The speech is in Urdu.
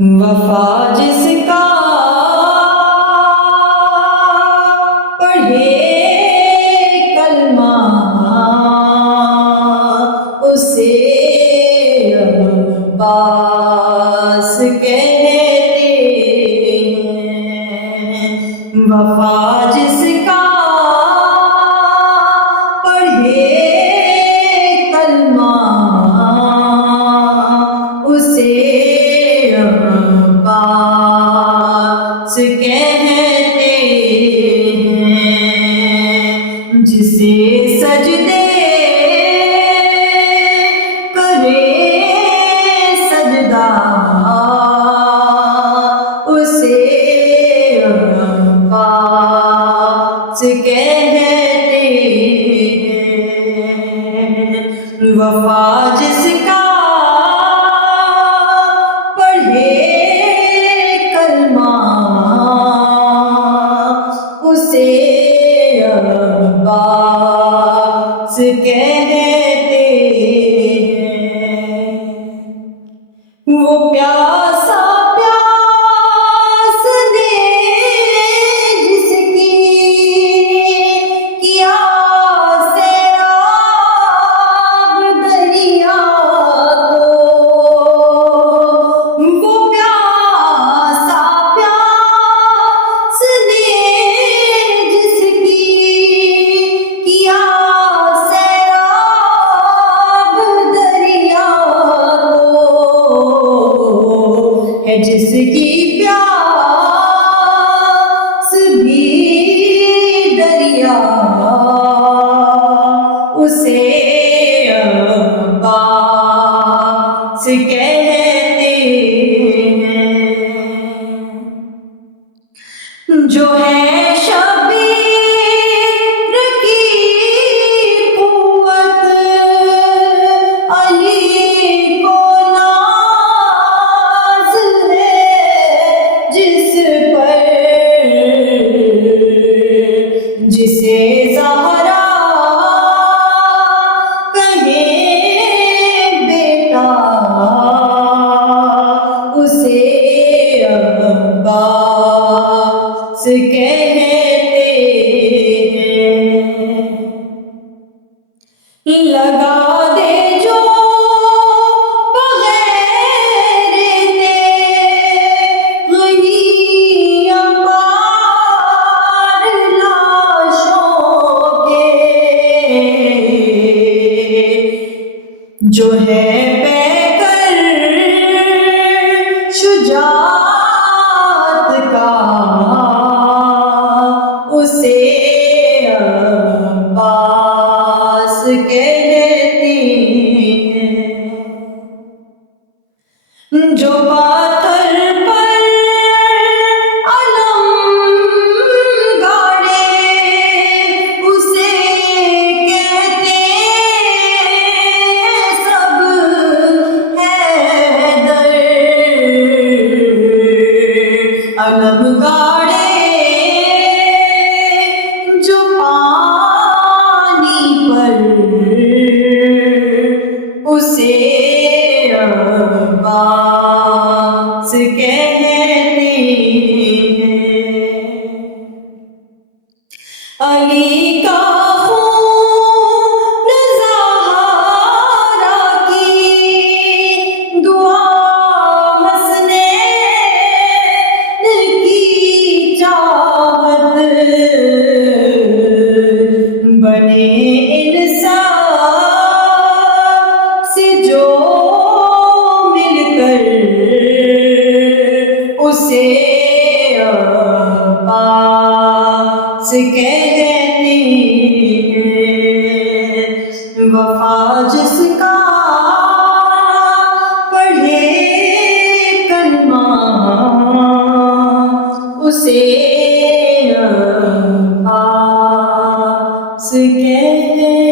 وفا جس کا پڑھے کلمہ اسے عباس کہتے ہیں۔ وفا جس کا پڑھے کلمہ اسے عباس کہتے ہیں۔ جسے سجدے کرے سجدہ اسے عباس کہتے ہیں۔ وفا جس کا پڑھے کلمہ اسے عباس کہتے ہیں۔ وہ پیاسا پیاس نے جس کی کیا سیراب دریا کو، وہ پیاسا پیاس نے جس کی کیا سیراب دریا کو، ہے جس کی پیاس بھی دریا اسے عباس کہتے ہیں۔ جو ہے شبیر کی قوت علی کو ناز ہے جس پر، جسے زہرا کہے بیٹا اسے عباس کہتے ہیں۔ لگا دے جو بغیر تیغی انبار لاشوں کے، جو ہے پیکر شجاعت کا اسے عباس کہتے ہیں۔ جو پاتھر پر علم گاڑے اسے کہتے سب حیدر، علم گاڑے جو پانی پر اسے عباس کہتے ہیں۔ علی کا خون زہرا کی دعا حسنین کی چاہت، بنے انصاف سے جو مل کر اسے عباس کہتے ہیں۔ وفا جس کا پڑھے کلمہ اسے عباس کہتے ہیں۔